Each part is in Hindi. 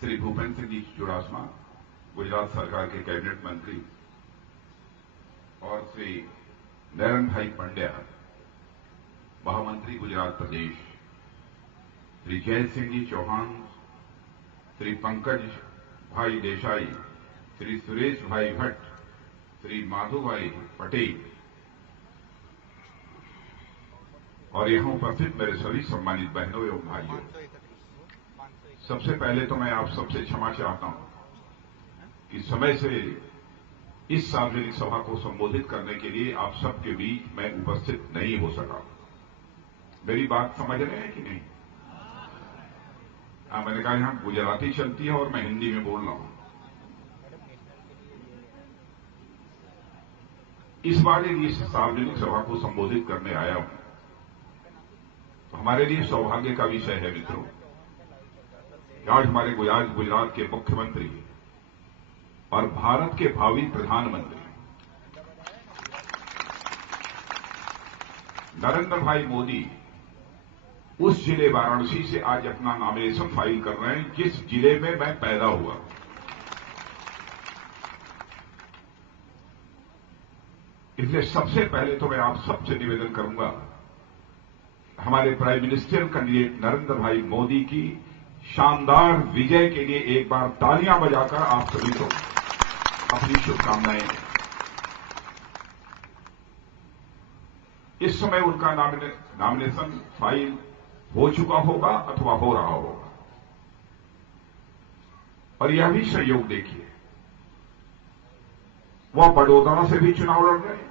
श्री भूपेन्द्र सिंह जी चुड़ासमा, गुजरात सरकार के कैबिनेट मंत्री, और श्री नरेंद्र भाई पंड्या, महामंत्री गुजरात प्रदेश, श्री जय सिंह जी चौहान, श्री पंकज भाई देसाई, श्री सुरेश भाई भट्ट, श्री माधु भाई पटेल और यहां उपस्थित मेरे सभी सम्मानित बहनों एवं भाइयों, सबसे पहले तो मैं आप सबसे क्षमा चाहता हूं कि समय से इस सार्वजनिक सभा को संबोधित करने के लिए आप सबके बीच मैं उपस्थित नहीं हो सका। मेरी बात समझ रहे हैं कि नहीं? मैंने कहा यहां गुजराती चलती है और मैं हिंदी में बोल रहा हूं। इस बार इस सार्वजनिक सभा को संबोधित करने आया हूं तो हमारे लिए सौभाग्य का विषय है मित्रों, आज हमारे गुजरात के मुख्यमंत्री और भारत के भावी प्रधानमंत्री नरेंद्र भाई मोदी उस जिले वाराणसी से आज अपना नॉमिनेशन फाइल कर रहे हैं जिस जिले में मैं पैदा हुआ। इसलिए सबसे पहले तो मैं आप सबसे निवेदन करूंगा, हमारे प्राइम मिनिस्टर कैंडिडेट नरेंद्र भाई मोदी की शानदार विजय के लिए एक बार तालियां बजाकर आप सभी को अपनी शुभकामनाएं। इस समय उनका नॉमिनेशन फाइल हो चुका होगा अथवा हो रहा होगा। और यह भी संयोग देखिए, वह बड़ौदा से भी चुनाव लड़ रहे हैं,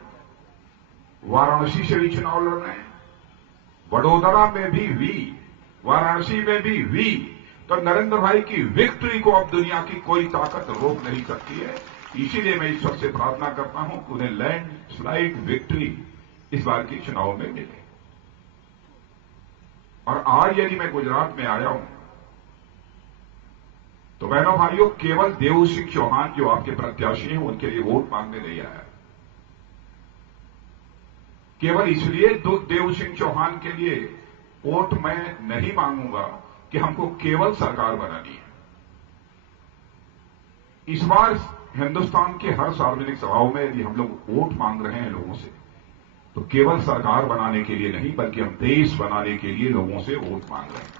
वाराणसी से भी चुनाव लड़ रहे हैं। वडोदरा में भी वी, वाराणसी में भी वी, तो नरेंद्र भाई की विक्ट्री को अब दुनिया की कोई ताकत रोक नहीं सकती है। इसीलिए मैं ईश्वर से प्रार्थना करता हूं कि उन्हें लैंडस्लाइड विक्ट्री इस बार के चुनाव में मिले। और आज यदि मैं गुजरात में आया हूं तो बहनों भाइयों, केवल देव सिंह चौहान जो आपके प्रत्याशी हैं उनके लिए वोट मांगने नहीं आया। केवल इसलिए देव सिंह चौहान के लिए वोट मैं नहीं मांगूंगा कि हमको केवल सरकार बनानी है। इस बार हिंदुस्तान के हर सार्वजनिक सभाओं में यदि हम लोग वोट मांग रहे हैं लोगों से, तो केवल सरकार बनाने के लिए नहीं बल्कि हम देश बनाने के लिए लोगों से वोट मांग रहे हैं।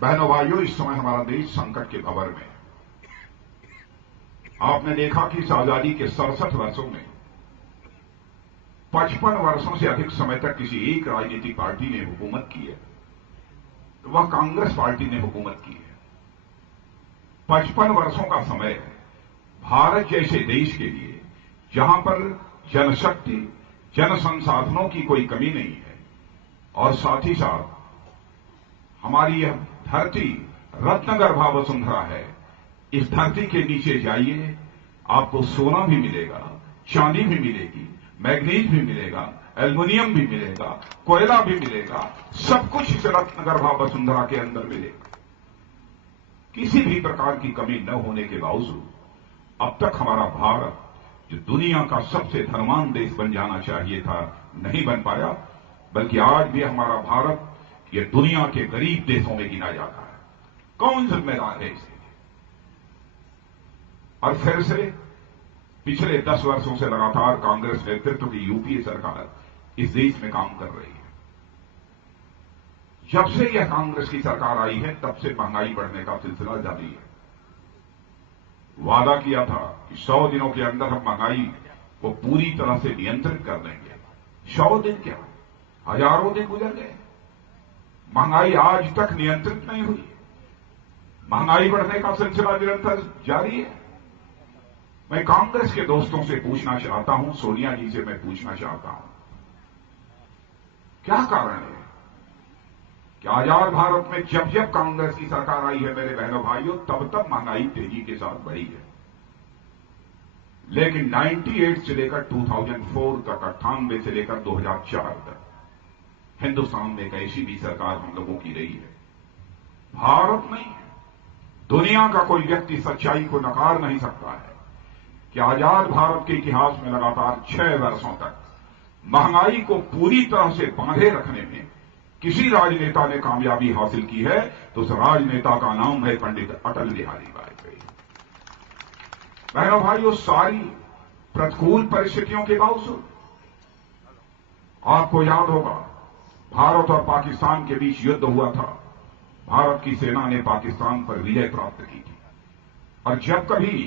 बहनों भाइयों, इस समय हमारा देश संकट के भंवर में है। आपने देखा कि इस आजादी के 67 वर्षों में 55 वर्षों से अधिक समय तक किसी एक राजनीतिक पार्टी ने हुकूमत की है, तो वह कांग्रेस पार्टी ने हुकूमत की है। 55 वर्षों का समय है भारत जैसे देश के लिए, जहां पर जनशक्ति, जन संसाधनों की कोई कमी नहीं है, और साथ ही साथ हमारी यह धरती रत्नगर्भा वसुंधरा है। इस धरती के नीचे जाइए, आपको सोना भी मिलेगा, चांदी भी मिलेगी, मैग्नीज भी मिलेगा, एल्युमिनियम भी मिलेगा, कोयला भी मिलेगा, सब कुछ इस रत्नगर्भा वसुंधरा के अंदर मिलेगा। किसी भी प्रकार की कमी न होने के बावजूद अब तक हमारा भारत, जो दुनिया का सबसे धनवान देश बन जाना चाहिए था, नहीं बन पाया, बल्कि आज भी हमारा भारत ये दुनिया के गरीब देशों में गिना जाता है। कौन जिम्मेदार है इसके लिए? और फिर से पिछले 10 वर्षों से लगातार कांग्रेस नेतृत्व की यूपीए सरकार इस देश में काम कर रही है। जब से यह कांग्रेस की सरकार आई है तब से महंगाई बढ़ने का सिलसिला जारी है। वादा किया था कि 100 दिनों के अंदर हम महंगाई को पूरी तरह से नियंत्रित कर देंगे। 100 दिन क्या, हजारों दिन गुजर गए, महंगाई आज तक नियंत्रित नहीं हुई। महंगाई बढ़ने का सिलसिला निरंतर जारी है। मैं कांग्रेस के दोस्तों से पूछना चाहता हूं, सोनिया जी से मैं पूछना चाहता हूं, क्या कारण है कि आजाद भारत में जब जब कांग्रेस की सरकार आई है मेरे बहनों भाइयों, तब तब महंगाई तेजी के साथ बढ़ी है, लेकिन 98 से लेकर 2004 तक, 98 से लेकर 2004 तक हिंदुस्तान में एक ऐसी भी सरकार हम लोगों की रही है। भारत नहीं, दुनिया का कोई व्यक्ति सच्चाई को नकार नहीं सकता है कि आजाद भारत के इतिहास में लगातार 6 वर्षों तक महंगाई को पूरी तरह से बांधे रखने में किसी राजनेता ने कामयाबी हासिल की है तो उस राजनेता का नाम है पंडित अटल बिहारी वाजपेयी। बहनों भाइयों, सारी प्रतिकूल परिस्थितियों के बावजूद आपको याद होगा भारत और पाकिस्तान के बीच युद्ध हुआ था। भारत की सेना ने पाकिस्तान पर विजय प्राप्त की थी। और जब कभी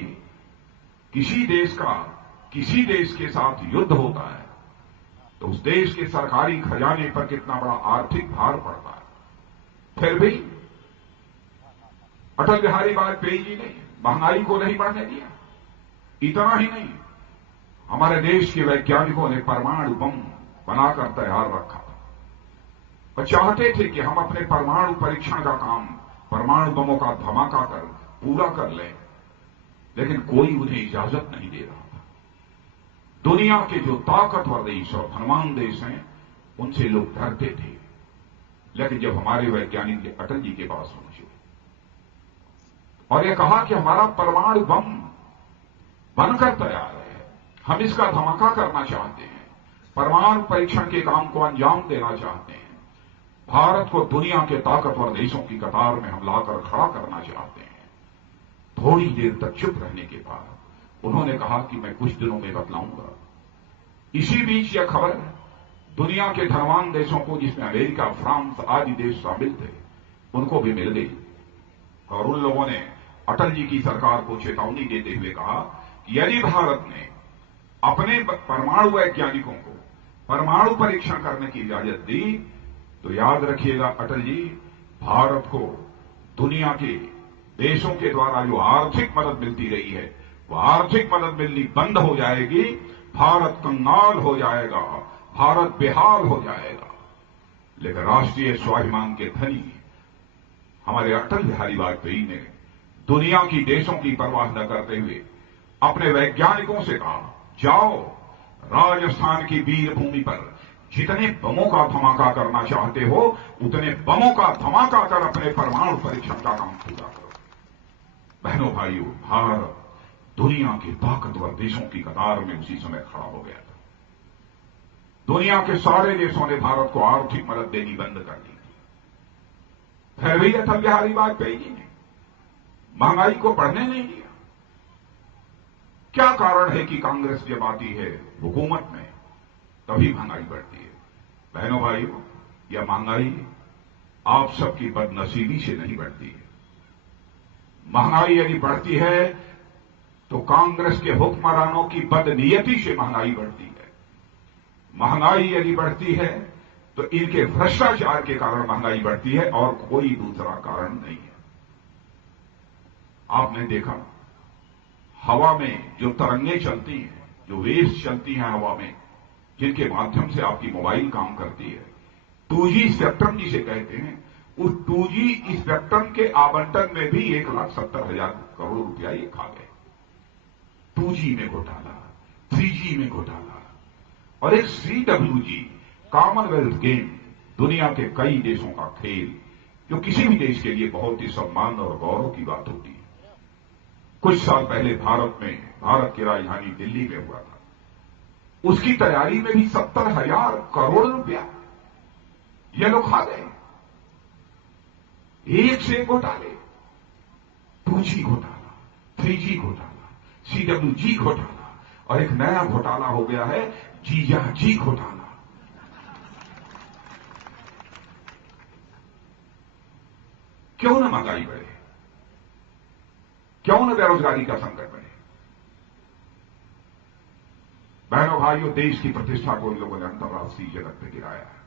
किसी देश के साथ युद्ध होता है तो उस देश के सरकारी खजाने पर कितना बड़ा आर्थिक भार पड़ता है। फिर भी अटल बिहारी वाजपेयी जी ने महंगाई को नहीं बढ़ने दिया। इतना ही नहीं, हमारे देश के वैज्ञानिकों ने परमाणु बम बनाकर तैयार रखा था और चाहते थे कि हम अपने परमाणु परीक्षण का काम परमाणु बमों का धमाका कर पूरा कर लें, लेकिन कोई उन्हें इजाजत नहीं दे रहा था। दुनिया के जो ताकतवर देश और धनवान देश हैं उनसे लोग डरते थे, लेकिन जब हमारे वैज्ञानिक अटल जी के पास पहुंचे और यह कहा कि हमारा परमाणु बम बनकर तैयार है, हम इसका धमाका करना चाहते हैं, परमाणु परीक्षण के काम को अंजाम देना चाहते हैं, भारत को दुनिया के ताकतवर देशों की कतार में हम लाकर खड़ा करना चाहते हैं। थोड़ी देर तक चुप रहने के बाद उन्होंने कहा कि मैं कुछ दिनों में बतलाऊंगा। इसी बीच यह खबर दुनिया के धनवान देशों को, जिसमें अमेरिका, फ्रांस आदि देश शामिल थे, उनको भी मिल गई और उन लोगों ने अटल जी की सरकार को चेतावनी देते हुए कहा कि यदि भारत ने अपने परमाणु वैज्ञानिकों को परमाणु परीक्षण करने की इजाजत दी तो याद रखिएगा अटल जी, भारत को दुनिया के देशों के द्वारा जो आर्थिक मदद मिलती रही है वो आर्थिक मदद मिलनी बंद हो जाएगी, भारत कंगाल हो जाएगा, भारत बेहाल हो जाएगा। लेकिन राष्ट्रीय स्वाभिमान के धनी हमारे अटल बिहारी वाजपेयी ने दुनिया की देशों की परवाह न करते हुए अपने वैज्ञानिकों से कहा, जाओ राजस्थान की वीर भूमि पर जितने बमों का धमाका करना चाहते हो उतने बमों का धमाका कर अपने परमाणु परीक्षण का काम पूरा करो। बहनों भाइयों, भारत दुनिया के ताकतवर देशों की कतार में उसी समय खड़ा हो गया था। दुनिया के सारे देशों ने भारत को आर्थिक मदद देनी बंद कर दी थी। फिर भी अटल बिहारी वाजपेयी जी ने महंगाई को बढ़ने नहीं दिया। क्या कारण है कि कांग्रेस जब आती है हुकूमत में तभी महंगाई बढ़ती है? बहनों भाइयों, यह महंगाई आप सबकी बदनसीबी से नहीं बढ़ती है। महंगाई यदि बढ़ती है तो कांग्रेस के हुक्मरानों की बदनीयती से महंगाई बढ़ती है। महंगाई यदि बढ़ती है तो इनके भ्रष्टाचार के कारण महंगाई बढ़ती है और कोई दूसरा कारण नहीं है। आपने देखा हवा में जो तरंगें चलती हैं, जो वेव्स चलती हैं हवा में, जिनके माध्यम से आपकी मोबाइल काम करती है, 2G स्पेक्ट्रम जिसे कहते हैं, उस 2G स्पेक्ट्रम के आवंटन में भी 1,70,000 करोड़ रुपया ये खा गए। 2G में घोटाला, 3G में घोटाला और एक CWG कॉमनवेल्थ गेम, दुनिया के कई देशों का खेल, जो किसी भी देश के लिए बहुत ही सम्मान और गौरव की बात होती है। कुछ साल पहले भारत की राजधानी दिल्ली में हुआ था, उसकी तैयारी में भी 70,000 करोड़ रुपया ये लोग खा गए। एक से घोटाले, 2G घोटाला, 3G घोटाला, CWG घोटाला और एक नया घोटाला हो गया है जीजाजी घोटाला। क्यों न महंगाई बढ़े, क्यों न बेरोजगारी का संकट बढ़े? बहनों भाइयों, देश की प्रतिष्ठा को इन लोगों ने अंतर्राष्ट्रीय जगत पे गिराया है।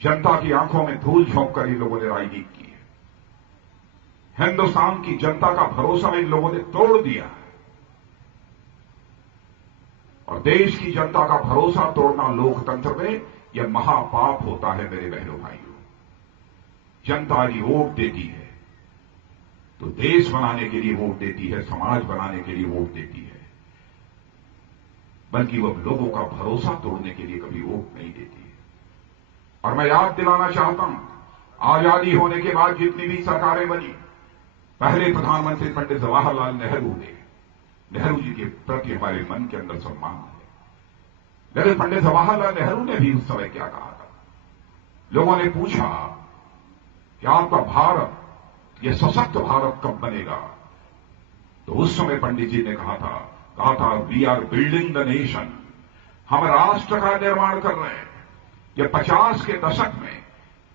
जनता की आंखों में धूल झोंक कर इन लोगों ने राजनीति की है। हिंदुस्तान की जनता का भरोसा इन लोगों ने तोड़ दिया है और देश की जनता का भरोसा तोड़ना लोकतंत्र में यह महापाप होता है। मेरे बहनों भाइयों, जनता यदि वोट देती है तो देश बनाने के लिए वोट देती है, समाज बनाने के लिए वोट देती है, बल्कि वह लोगों का भरोसा तोड़ने के लिए कभी वोट नहीं देती है। और मैं याद दिलाना चाहता हूं, आजादी होने के बाद जितनी भी सरकारें बनी, पहले प्रधानमंत्री पंडित जवाहरलाल नेहरू थे। नेहरू जी के प्रति हमारे मन के अंदर सम्मान है, लेकिन पंडित जवाहरलाल नेहरू ने भी उस समय क्या कहा था? लोगों ने पूछा कि आपका भारत, यह सशक्त भारत कब बनेगा? तो उस समय पंडित जी ने कहा था we are building the nation. हम राष्ट्र का निर्माण कर रहे हैं। यह 50 के दशक में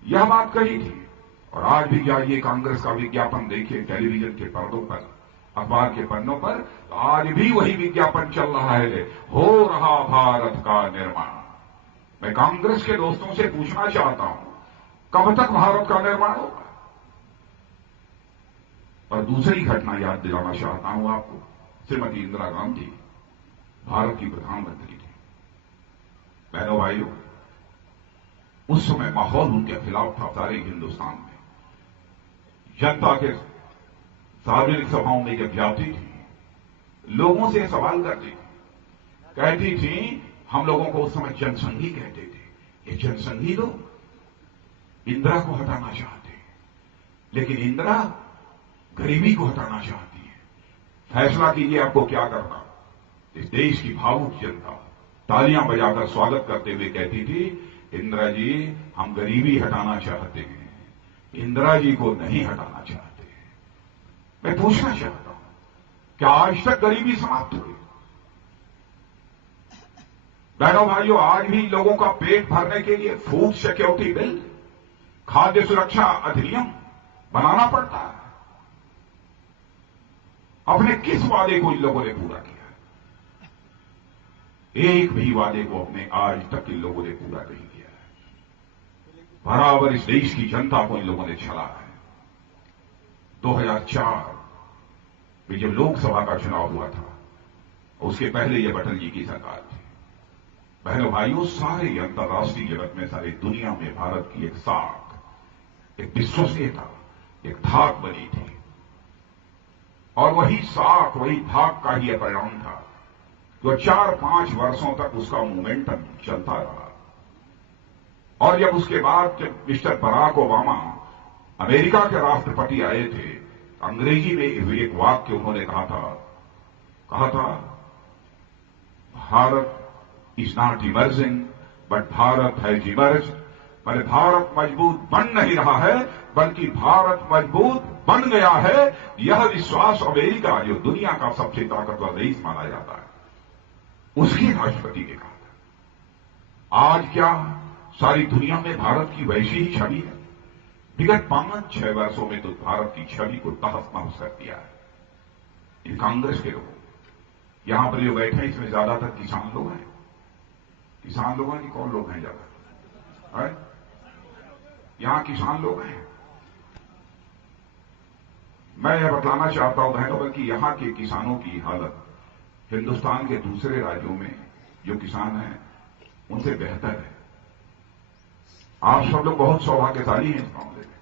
यह बात कही थी। और आज भी जाइए कांग्रेस का विज्ञापन देखिए टेलीविजन के पर्दों पर, अखबार के पन्नों पर, तो आज भी वही विज्ञापन चल रहा है, हो रहा भारत का निर्माण। मैं कांग्रेस के दोस्तों से पूछना चाहता हूं, कब तक भारत का निर्माण होगा? और दूसरी घटना याद दिलाना चाहता हूं आपको। श्रीमती इंदिरा गांधी भारत की प्रधानमंत्री थी। बहनों भाइयों, उस समय माहौल उनके खिलाफ था सारे हिंदुस्तान में। जनता के सार्वजनिक सभाओं में जब जाती थी, लोगों से सवाल करती थी, कहती थी, हम लोगों को उस समय जनसंघी कहते थे, ये जनसंघी लोग इंदिरा को हटाना चाहते हैं, लेकिन इंदिरा गरीबी को हटाना चाहती है। फैसला कीजिए आपको क्या करना। इस देश की भावुक जनता तालियां बजाकर स्वागत करते हुए कहती थी, इंदिरा जी हम गरीबी हटाना चाहते हैं, इंदिरा जी को नहीं हटाना चाहते। मैं पूछना चाहता हूं, क्या आज तक गरीबी समाप्त हुई? बहनों भाइयों, आज भी लोगों का पेट भरने के लिए फूड सिक्योरिटी बिल, खाद्य सुरक्षा अधिनियम बनाना पड़ता है। अपने किस वादे को इन लोगों ने पूरा किया? एक भी वादे को अपने आज तक इन लोगों ने पूरा नहीं किया है। बराबर इस देश की जनता को इन लोगों ने छला है। 2004 में जब लोकसभा का चुनाव हुआ था, उसके पहले यह अटल जी की सरकार थी। बहनों भाइयों, सारे अंतर्राष्ट्रीय जगत में, सारी दुनिया में भारत की एक साख, एक विश्वसनीयता, एक धाक बनी थी। और वही साख, वही धाक का ही परिणाम था जो 4-5 वर्षों तक उसका मोमेंटम चलता रहा। और जब उसके बाद जब मिस्टर बराक ओबामा अमेरिका के राष्ट्रपति आए थे, अंग्रेजी में एक वाक्य उन्होंने कहा था Bharat is not emerging but Bharat has emerged. माने भारत मजबूत बन नहीं रहा है, बल्कि भारत मजबूत बन गया है। यह विश्वास अमेरिका, जो दुनिया का सबसे ताकतवर देश माना जाता है, उसके राष्ट्रपति ने कहा था। आज क्या सारी दुनिया में भारत की वैसी ही छवि है? विगत 5-6 वर्षों में तो भारत की छवि को तहस-नहस कर दिया है इन कांग्रेस के लोगों। यहां पर जो बैठे हैं इसमें ज्यादातर किसान लोग हैं। किसान लोग हैं कि कौन लोग हैं ज्यादा? यहां किसान लोग हैं। मैं यह बतलाना चाहता हूं बहनों, बल्कि यहां के किसानों की हालत हिंदुस्तान के दूसरे राज्यों में जो किसान हैं उनसे बेहतर है। आप सब लोग बहुत सौभाग्यशाली हैं इस मामले में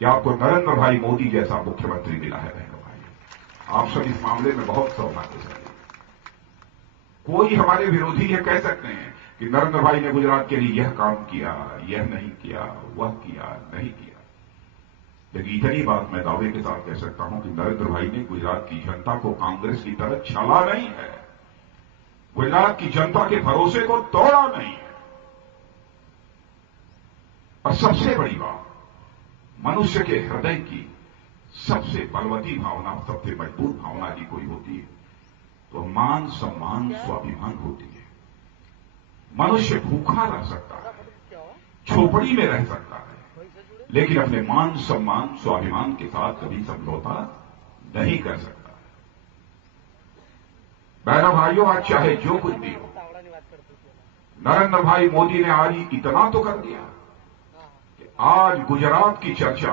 कि आपको नरेंद्र भाई मोदी जैसा मुख्यमंत्री मिला है। बहनों भाई, आप सब इस मामले में बहुत सौभाग्यशाली। कोई हमारे विरोधी ये कह सकते हैं कि नरेंद्र भाई ने गुजरात के लिए यह काम किया, यह नहीं किया, वह किया, नहीं किया। लेकिन इतनी बात मैं दावे के साथ कह सकता हूं कि नरेंद्र भाई ने गुजरात की जनता को कांग्रेस की तरह छला नहीं है, गुजरात की जनता के भरोसे को तोड़ा नहीं है। और सबसे बड़ी बात, मनुष्य के हृदय की सबसे बलवती भावना, सबसे मजबूत भावना की कोई होती है तो मान, सम्मान, स्वाभिमान होती है। मनुष्य भूखा रह सकता है, झोपड़ी में रह सकता है, लेकिन अपने मान, सम्मान, स्वाभिमान के साथ कभी समझौता नहीं कर सकता। बहनों भाइयों, आज चाहे जो कुछ भी हो, नरेंद्र भाई मोदी ने आज इतना तो कर दिया कि आज गुजरात की चर्चा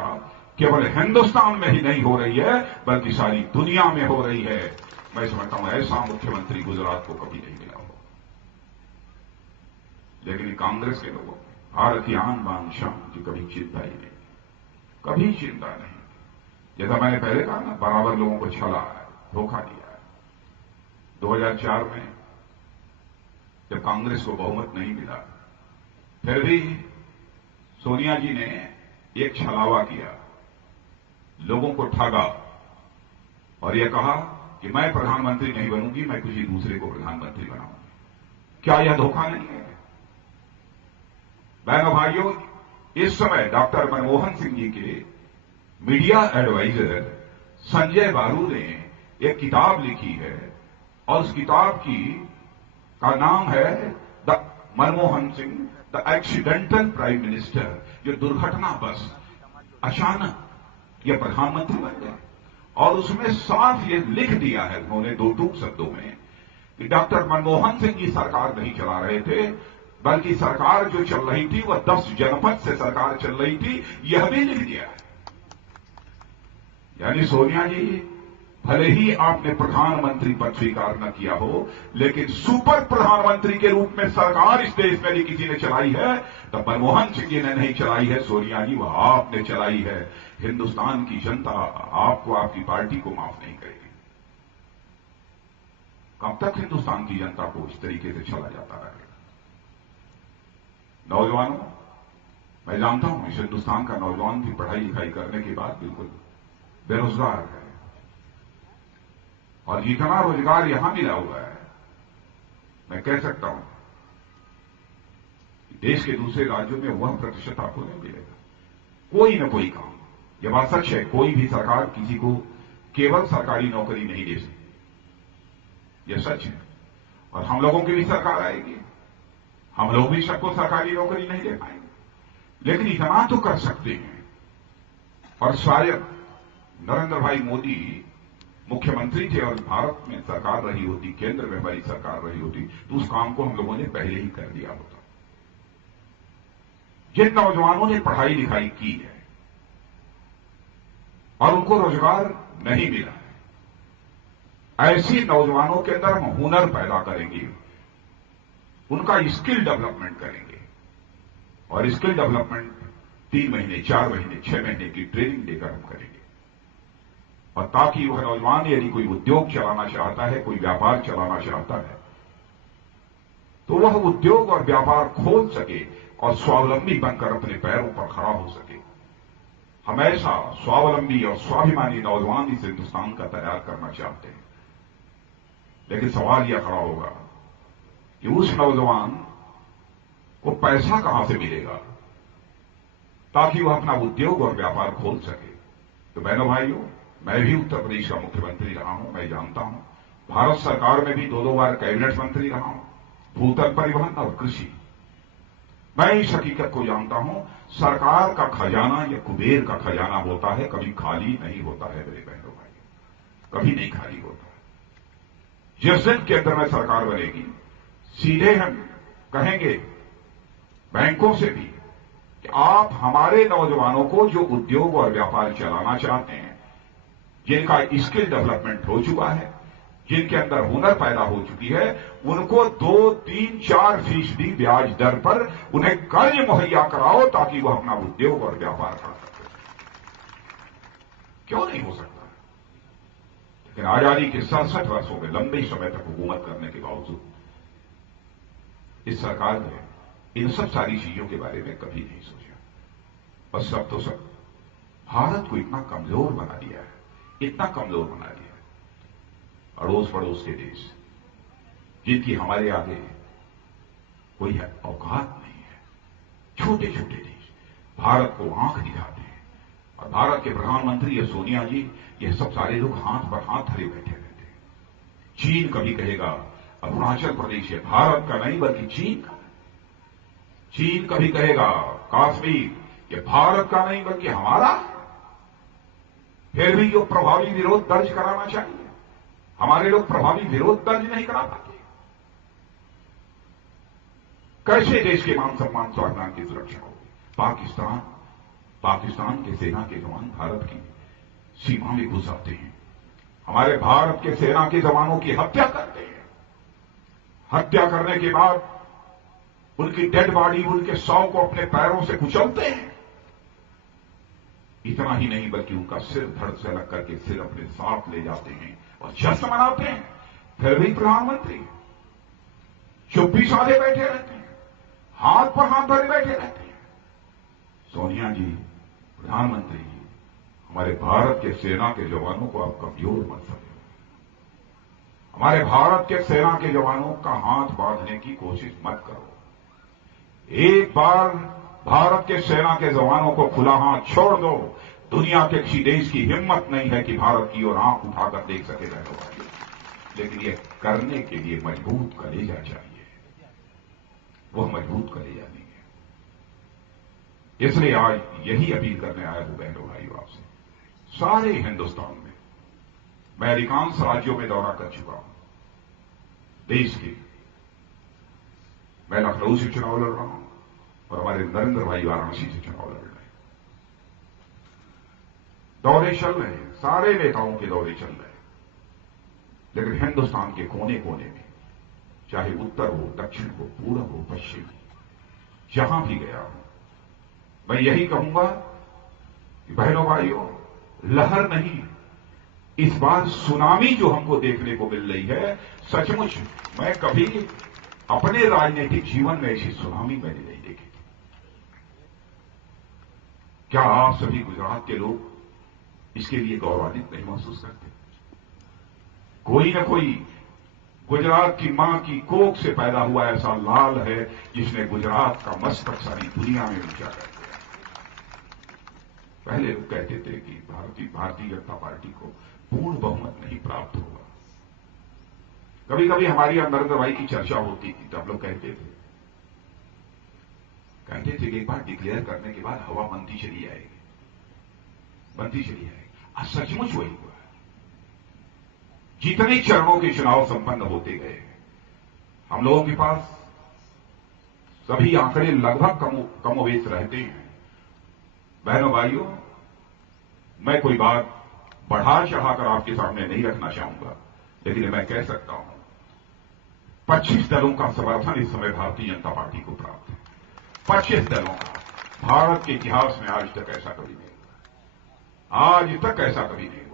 केवल हिंदुस्तान में ही नहीं हो रही है, बल्कि सारी दुनिया में हो रही है। मैं समझता हूं ऐसा मुख्यमंत्री गुजरात को कभी नहीं मिला हो। लेकिन कांग्रेस के लोगों ने भारत की आन बान शान की कभी चिंता ही नहीं, कभी चिंता नहीं। जैसा मैंने पहले कहा ना, बराबर लोगों को छला है, धोखा दिया है। 2004 में जब कांग्रेस को बहुमत नहीं मिला, फिर भी सोनिया जी ने एक छलावा किया, लोगों को ठगा और यह कहा कि मैं प्रधानमंत्री नहीं बनूंगी, मैं किसी दूसरे को प्रधानमंत्री बनाऊंगी। क्या यह धोखा नहीं है? बहनों भाइयों, इस समय डॉक्टर मनमोहन सिंह जी के मीडिया एडवाइजर संजय बारू ने एक किताब लिखी है और उस किताब का नाम है the Manmohan Singh the accidental prime minister, जो दुर्घटनावश अचानक ये प्रधानमंत्री बन गए। और उसमें साफ ये लिख दिया है उन्होंने दो टूक शब्दों में कि डॉक्टर मनमोहन सिंह जी सरकार नहीं चला रहे थे, बल्कि सरकार जो चल रही थी वह 10 जनपद से सरकार चल रही थी, यह भी लिख दिया है। यानी सोनिया जी, भले ही आपने प्रधानमंत्री पद स्वीकार न किया हो, लेकिन सुपर प्रधानमंत्री के रूप में सरकार इस देश में भी किसी ने चलाई है तो मनमोहन सिंह जी ने नहीं चलाई है सोनिया जी, वह आपने चलाई है। हिंदुस्तान की जनता आपको, आपकी पार्टी को माफ नहीं करेगी। कब तक हिंदुस्तान की जनता को इस तरीके से चला जाता रहेगा? नौजवानों, मैं जानता हूं इस हिंदुस्तान का नौजवान भी पढ़ाई लिखाई करने के बाद बिल्कुल बेरोजगार है, और जितना रोजगार यहां मिला हुआ है, मैं कह सकता हूं कि देश के दूसरे राज्यों में वह प्रतिशत आपको नहीं मिलेगा। कोई न कोई काम, यह बात सच है, कोई भी सरकार किसी को केवल सरकारी नौकरी नहीं दे सकती, यह सच है। और हम लोगों की भी सरकार आएगी, हम लोग भी सबको सरकारी नौकरी नहीं दे पाएंगे, लेकिन इतना तो कर सकते हैं। और शायद नरेंद्र भाई मोदी मुख्यमंत्री थे और भारत में सरकार रही होती, केंद्र में हमारी सरकार रही होती, तो उस काम को हम लोगों ने पहले ही कर दिया होता। जिन नौजवानों ने पढ़ाई लिखाई की है और उनको रोजगार नहीं मिला है, ऐसी नौजवानों के अंदर हम हुनर पैदा करेंगे, उनका स्किल डेवलपमेंट करेंगे। और स्किल डेवलपमेंट 3 महीने, 4 महीने, 6 महीने की ट्रेनिंग देकर हम करेंगे, और ताकि वह नौजवान यदि कोई उद्योग चलाना चाहता है, कोई व्यापार चलाना चाहता है, तो वह उद्योग और व्यापार खोल सके और स्वावलंबी बनकर अपने पैरों पर खड़ा हो सके। हम ऐसा स्वावलंबी और स्वाभिमानी नौजवान इस हिंदुस्तान का तैयार करना चाहते हैं। लेकिन सवाल यह खड़ा होगा कि उस नौजवान को पैसा कहां से मिलेगा ताकि वह अपना उद्योग और व्यापार खोल सके। तो बहनों भाइयों, मैं भी उत्तर प्रदेश का मुख्यमंत्री रहा हूं, मैं जानता हूं। भारत सरकार में भी 2 बार कैबिनेट मंत्री रहा हूं, भूतल, परिवहन और कृषि। मैं इस हकीकत को जानता हूं, सरकार का खजाना यह कुबेर का खजाना होता है, कभी खाली नहीं होता है मेरे बहनों भाई, कभी नहीं खाली होता है। जिस दिन केंद्र में सरकार बनेगी, सीधे हम कहेंगे बैंकों से भी कि आप हमारे नौजवानों को जो उद्योग और व्यापार चलाना चाहते हैं, जिनका स्किल डेवलपमेंट हो चुका है, जिनके अंदर हुनर पैदा हो चुकी है, उनको 2, 3, 4% ब्याज दर पर उन्हें कर्ज मुहैया कराओ ताकि वह अपना उद्योग और व्यापार कर सके। क्यों नहीं हो सकता? लेकिन आजादी के 67 वर्षों में लंबे समय तक हुकूमत करने के बावजूद इस सरकार ने इन सब सारी चीजों के बारे में कभी नहीं सोचा। बस सब तो सब भारत को इतना कमजोर बना दिया है, इतना कमजोर बना दिया है। अड़ोस पड़ोस के देश जिनकी हमारे आगे कोई औकात नहीं है, छोटे छोटे देश भारत को आंख दिखाते हैं, और भारत के प्रधानमंत्री या सोनिया जी, ये सब सारे लोग हाथ पर हाथ धरे बैठे रहते हैं। चीन कभी कहेगा अरुणाचल प्रदेश ये भारत का नहीं बल्कि चीन का। चीन कभी कहेगा कश्मीर ये भारत का नहीं बल्कि हमारा। फिर भी जो प्रभावी विरोध दर्ज कराना चाहिए, हमारे लोग प्रभावी विरोध दर्ज नहीं करा पाते। कैसे देश के मान सम्मान स्वाभिमान की सुरक्षा होगी? पाकिस्तान के सेना के जवान भारत की सीमा में घुस आते हैं, हमारे भारत के सेना के जवानों की हत्या करते हैं। हत्या करने के बाद उनकी डेड बॉडी, उनके शव को अपने पैरों से कुचलते हैं। इतना ही नहीं बल्कि उनका सिर धड़ से अलग करके सिर अपने साथ ले जाते हैं और जश्न मनाते हैं। फिर भी प्रधानमंत्री चुप्पी साधे बैठे रहते हैं, हाथ पर हाथ धरे बैठे रहते हैं। सोनिया जी, प्रधानमंत्री जी, हमारे भारत के सेना के जवानों को आप कमजोर मत समझो। हमारे भारत के सेना के जवानों का हाथ बांधने की कोशिश मत करो। एक बार भारत के सेना के जवानों को खुला हाथ छोड़ दो। दुनिया के किसी देश की हिम्मत नहीं है कि भारत की ओर आंख उठाकर देख सके बहनों भाइयों, लेकिन यह करने के लिए मजबूत कलेजा चाहिए। वह मजबूत कलेजा नहीं है। इसलिए आज यही अपील करने आया हूं बहनों भाइयों आपसे। सारे हिंदुस्तान में मैं अधिकांश राज्यों में दौरा कर चुका हूं देश के। मैं लखनऊ से चुनाव लड़ रहा हूं और हमारे नरेंद्र भाई वाराणसी से चुनाव लड़ रहे हैं। दौरे चल रहे हैं, सारे नेताओं के दौरे चल रहे हैं, लेकिन हिंदुस्तान के कोने कोने में, चाहे उत्तर हो, दक्षिण हो, पूरब हो, पश्चिम हो, जहां भी गया हूं, मैं यही कहूंगा कि बहनों भाइयों, लहर नहीं, इस बार सुनामी जो हमको देखने को मिल रही है, सचमुच मैं कभी अपने राजनीतिक जीवन में ऐसी सुनामी मैंने नहीं देखी थी। क्या आप सभी गुजरात के लोग इसके लिए गौरवान्वित नहीं महसूस करते? कोई न कोई गुजरात की मां की कोख से पैदा हुआ ऐसा लाल है जिसने गुजरात का मस्तक सारी दुनिया में ऊंचा कर दिया। पहले लोग कहते थे कि भारतीय जनता पार्टी को पूर्ण बहुमत नहीं प्राप्त होगा। कभी कभी हमारी नरेंद्र भाई की चर्चा होती थी, तब लोग कहते थे कि एक बार डिक्लेयर करने के बाद हवा बनती चली आएगी। आज सचमुच वही हुआ है। जितने चरणों के चुनाव संपन्न होते गए, हम लोगों के पास सभी आंकड़े लगभग कमोवेश रहते हैं। बहनों भाइयों, मैं कोई बात बढ़ा चढ़ाकर आपके सामने नहीं रखना चाहूंगा, लेकिन मैं कह सकता हूं 25 दलों का समर्थन इस समय भारतीय जनता पार्टी को प्राप्त है। 25 दलों का। भारत के इतिहास में आज तक ऐसा कभी नहीं हुआ। आज तक ऐसा कभी नहीं हुआ।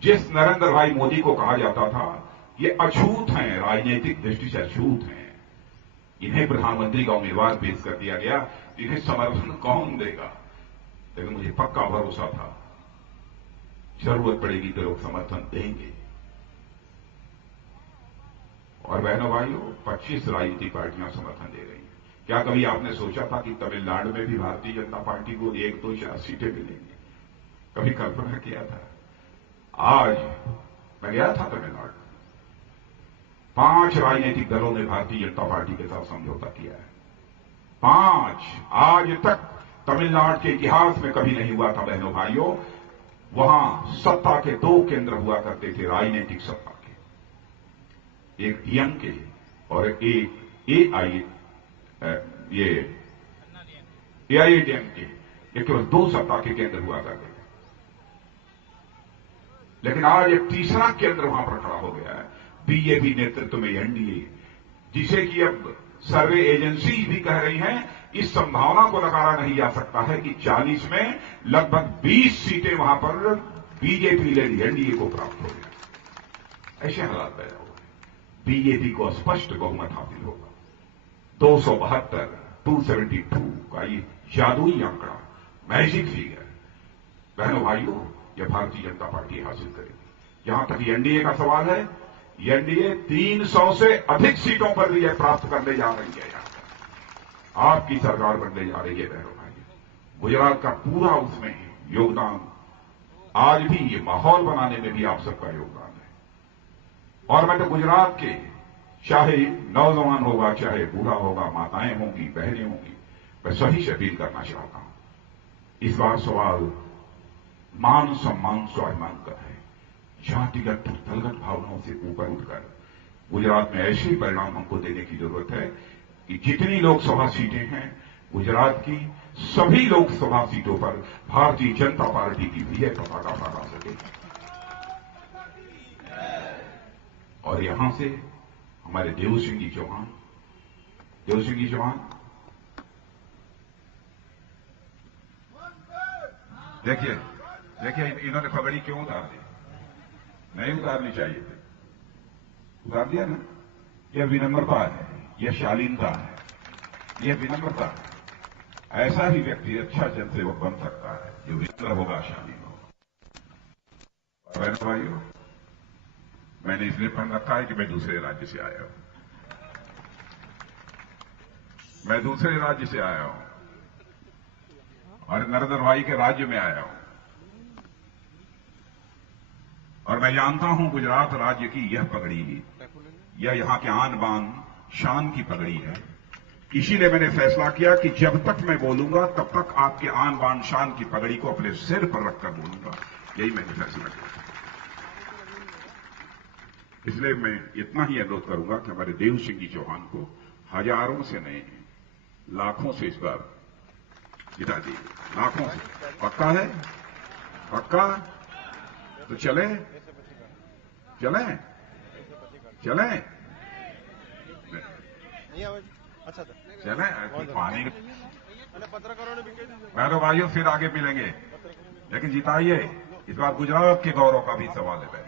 जिस नरेंद्र भाई मोदी को कहा जाता था ये अछूत हैं, राजनीतिक दृष्टि से अछूत हैं, इन्हें प्रधानमंत्री का उम्मीदवार पेश कर दिया गया, इन्हें समर्थन कौन देगा? लेकिन मुझे पक्का भरोसा था जरूरत पड़ेगी तो लोग समर्थन देंगे। और बहनों भाइयों, 25 राजनीतिक पार्टियां समर्थन दे रही हैं। क्या कभी आपने सोचा था कि तमिलनाडु में भी भारतीय जनता पार्टी को 1, 2, 4 सीटें मिलेंगी? कभी कल्पना किया था? आज मैं गया था तमिलनाडु, 5 राजनीतिक दलों ने भारतीय जनता पार्टी के साथ समझौता किया है। 5। आज तक तमिलनाडु के इतिहास में कभी नहीं हुआ था बहनों भाइयों। वहां सत्ता के 2 केंद्र हुआ करते थे, राजनीतिक सत्ता के, एक डीएमके और एक एआईएडीएमके। ये केवल 2 सत्ता के केंद्र हुआ करते थे। लेकिन आज एक तीसरा केंद्र वहां पर खड़ा हो गया है, बीजेपी नेतृत्व में एनडीए, जिसे कि अब सर्वे एजेंसी भी कह रही हैं, इस संभावना को नकारा नहीं जा सकता है कि 40 में लगभग 20 सीटें वहां पर बीजेपी लेडी एनडीए को प्राप्त हो गया। ऐसे हालात पैदा हुए। बीजेपी को स्पष्ट बहुमत हासिल होगा। 272 का ये जादुई आंकड़ा, मैजिक फिगर, बहनों भाइयों, यह भारतीय जनता पार्टी हासिल करेगी। जहां तक एनडीए का सवाल है, एनडीए 300 से अधिक सीटों पर विजय प्राप्त करने जा रही है। आपकी सरकार बनने जा रही है बहनों भाई। गुजरात का पूरा उसमें योगदान, आज भी ये माहौल बनाने में भी आप सबका योगदान है। और मैं तो गुजरात के, चाहे नौजवान होगा, चाहे बूढ़ा होगा, माताएं होंगी, बहनें होंगी, मैं सभी से अपील करना चाहता हूं। इस बार सवाल मान सम्मान स्वाभिमान का है। जातिगत दलगत भावनाओं से ऊपर उठकर गुजरात में ऐसे परिणाम हमको देने की जरूरत है कि जितनी लोकसभा सीटें हैं गुजरात की, सभी लोकसभा सीटों पर भारतीय जनता पार्टी की विजय पताका फहरा सके। और यहां से हमारे देव सिंह जी चौहान, देखिए इन्होंने पगड़ी क्यों उतार दी? नहीं उतारनी चाहिए थी, उतार दिया ना। यह विनम्रता है, यह शालीनता है, यह विनम्रता है। ऐसा ही व्यक्ति अच्छा जनसेवक बन सकता है जो विनम्र होगा, शालीन होगा। बहनों भाइयों, मैंने इसलिए पहन रखा है कि मैं दूसरे राज्य से आया हूं। और नरेंद्र भाई के राज्य में आया हूं और मैं जानता हूं गुजरात राज्य की यह पगड़ी, यह यहां के आन बान शान की पगड़ी है। इसीलिए मैंने फैसला किया कि जब तक मैं बोलूंगा तब तक आपके आन बान शान की पगड़ी को अपने सिर पर रखकर बोलूंगा। यही मैंने फैसला किया। इसलिए मैं इतना ही अनुरोध करूंगा कि हमारे देव सिंह जी चौहान को हजारों से नहीं लाखों से इस बार जिता दीजिए। लाखों से। पक्का है? पक्का? तो चले चले चले चले पानी मैं तो भाइयों फिर आगे मिलेंगे, लेकिन जिताइए। इस बार गुजरात के गौरव का भी सवाल है।